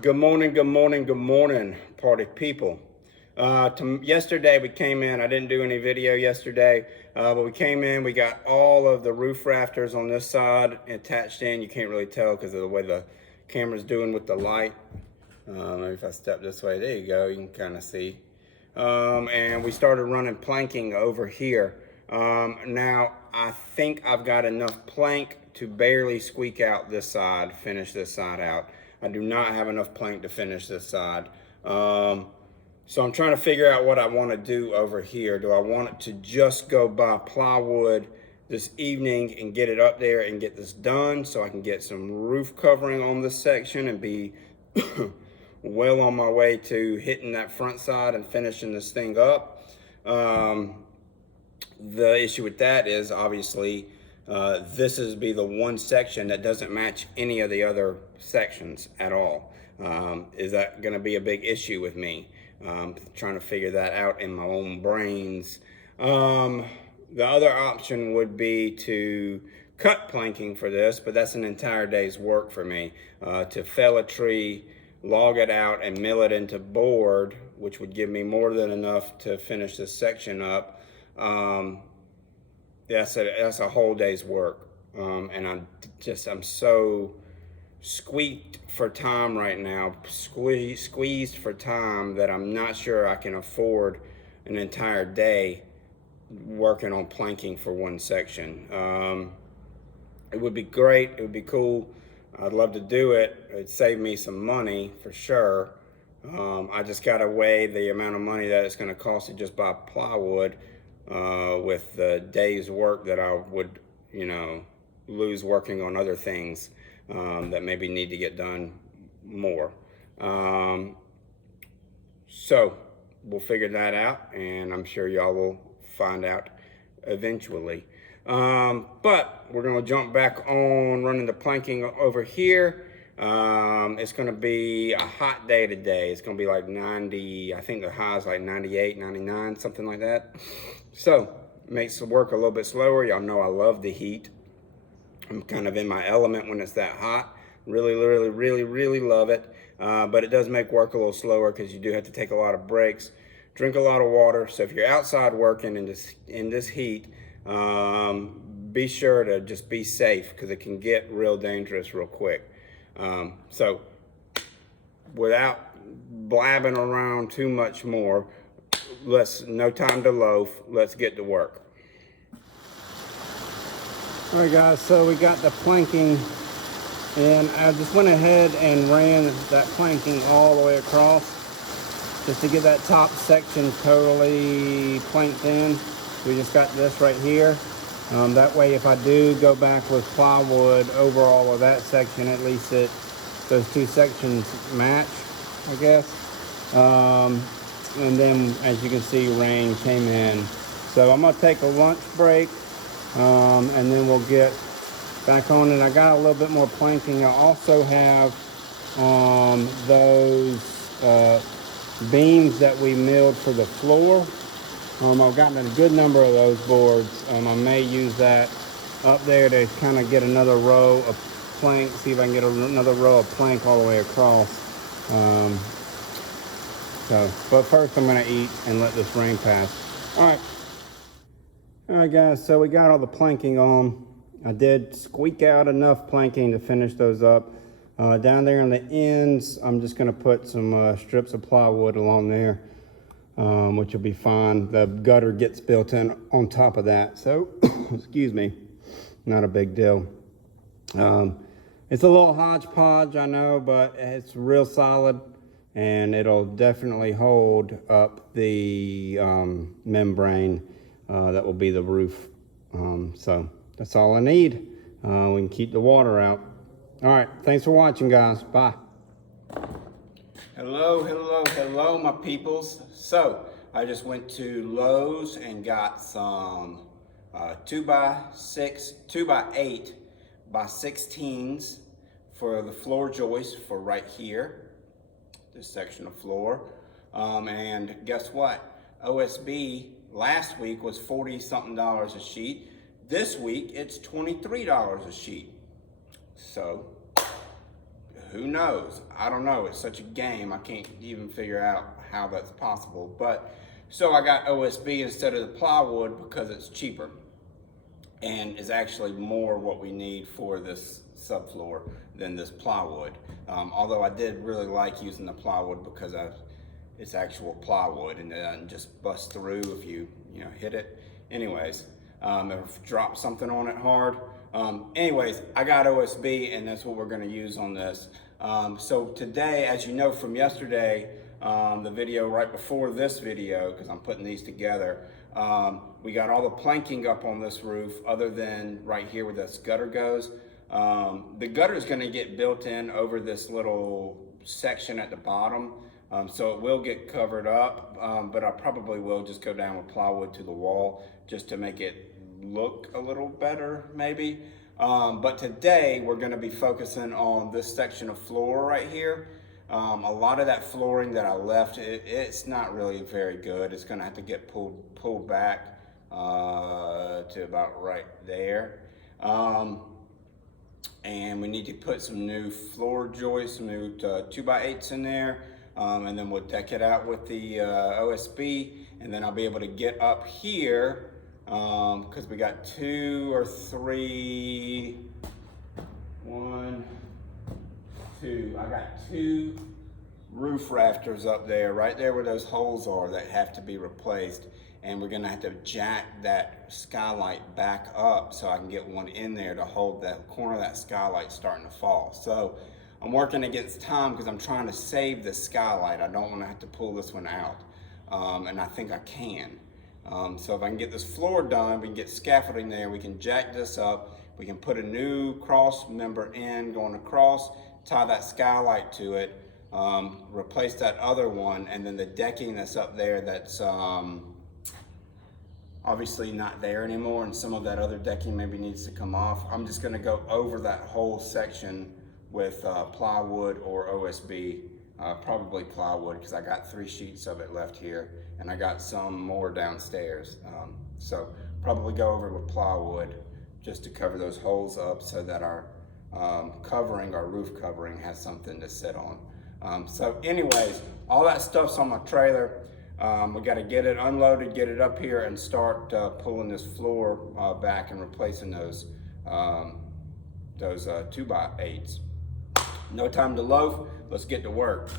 Good morning, good morning, good morning, party people. Yesterday we came in, I didn't do any video yesterday, but we came in, we got all of the roof rafters on this side attached in. You can't really tell because of the way the camera's doing with the light. Maybe if I step this way, there you go, you can kind of see. And we started running planking over here. Now, I think I've got enough plank to barely squeak out this side, finish this side out. I do not have enough plank to finish this side. So I'm trying to figure out what I want to do over here. Do I want it to just go buy plywood this evening and get it up there and get this done so I can get some roof covering on this section and be well on my way to hitting that front side and finishing this thing up? The issue with that is obviously this is be the one section that doesn't match any of the other sections at all. Is that going to be a big issue with me? Trying to figure that out in my own brains. The other option would be to cut planking for this, but that's an entire day's work for me. To fell a tree, log it out, and mill it into board, which would give me more than enough to finish this section up. That's a whole day's work. And I'm so squeaked for time right now, squeezed for time, that I'm not sure I can afford an entire day working on planking for one section. It would be great, it would be cool. I'd love to do it. It'd save me some money for sure. I just gotta weigh the amount of money that it's gonna cost to just buy plywood with the day's work that I would, lose working on other things that maybe need to get done more. So we'll figure that out, and I'm sure y'all will find out eventually. But we're gonna jump back on running the planking over here. It's gonna be a hot day today. It's gonna be like 90, I think the high is like 98, 99, something like that. So makes the work a little bit slower. Y'all know I love the heat. I'm kind of in my element when it's that hot. Really, really, really, really love it. But it does make work a little slower because you do have to take a lot of breaks, drink a lot of water. So if you're outside working in this heat, be sure to just be safe because it can get real dangerous real quick. So without blabbing around too much more, no time to loaf, let's get to work. All right guys, so we got the planking, and I just went ahead and ran that planking all the way across just to get that top section totally planked in. We just got this right here. That way if I do go back with plywood over all of that section, at least those two sections match, I guess. And then as you can see, rain came in. So I'm gonna take a lunch break, and then we'll get back on it. I got a little bit more planking. I also have those beams that we milled for the floor. I've gotten a good number of those boards. I may use that up there to kind of get another row of plank, see if I can get another row of plank all the way across. But first I'm gonna eat and let this rain pass. All right guys, so we got all the planking on. I did squeak out enough planking to finish those up. Down there on the ends, I'm just gonna put some strips of plywood along there, which will be fine. The gutter gets built in on top of that, so excuse me, not a big deal. It's a little hodgepodge, I know, but it's real solid, and it'll definitely hold up the membrane that will be the roof. So that's all I need. We can keep the water out. All right, thanks for watching, guys. Bye. Hello, my peoples. So I just went to Lowe's and got some 2x6, 2x8 by 16s for the floor joist for right here, this section of floor. And guess what? OSB last week was 40 something dollars a sheet. This week it's $23 a sheet. So Who knows? I don't know. It's such a game. I can't even figure out how that's possible. But so I got OSB instead of the plywood because it's cheaper and is actually more what we need for this subfloor than this plywood. Although I did really like using the plywood because it's actual plywood and it doesn't just bust through if you hit it. Anyways, if drop something on it hard. Anyways, I got OSB and that's what we're gonna use on this. So today, as you know from yesterday, the video right before this video, because I'm putting these together, we got all the planking up on this roof other than right here where this gutter goes. The gutter is gonna get built in over this little section at the bottom. So it will get covered up, but I probably will just go down with plywood to the wall just to make it look a little better maybe. But today we're going to be focusing on this section of floor right here. A lot of that flooring that I left, it's not really very good. It's going to have to get pulled back to about right there. And we need to put some new floor joists, some new 2x8s in there. And then we'll deck it out with the OSB, and then I'll be able to get up here because we got 2 or 3, 1, 2. I got 2 roof rafters up there, right there where those holes are that have to be replaced. And we're gonna have to jack that skylight back up so I can get one in there to hold that corner of that skylight starting to fall. So I'm working against time because I'm trying to save the skylight. I don't want to have to pull this one out, and I think I can. So if I can get this floor done, we can get scaffolding there, we can jack this up, we can put a new cross member in going across, tie that skylight to it, replace that other one, and then the decking that's up there that's obviously not there anymore, and some of that other decking maybe needs to come off. I'm just going to go over that whole section with plywood or OSB, probably plywood because I got 3 sheets of it left here and I got some more downstairs. So probably go over with plywood just to cover those holes up so that our our roof covering has something to sit on. So anyways, all that stuff's on my trailer. We got to get it unloaded, get it up here and start pulling this floor back and replacing those 2x8s. No time to loaf, let's get to work.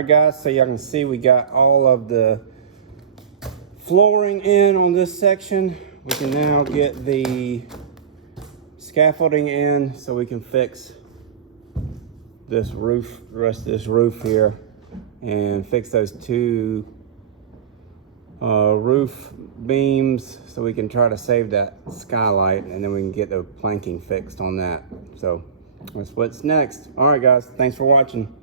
Alright guys, so y'all can see we got all of the flooring in on this section. We can now get the scaffolding in so we can fix this roof, the rest of this roof here, and fix those 2 roof beams so we can try to save that skylight, and then we can get the planking fixed on that. So that's what's next. Alright guys, thanks for watching.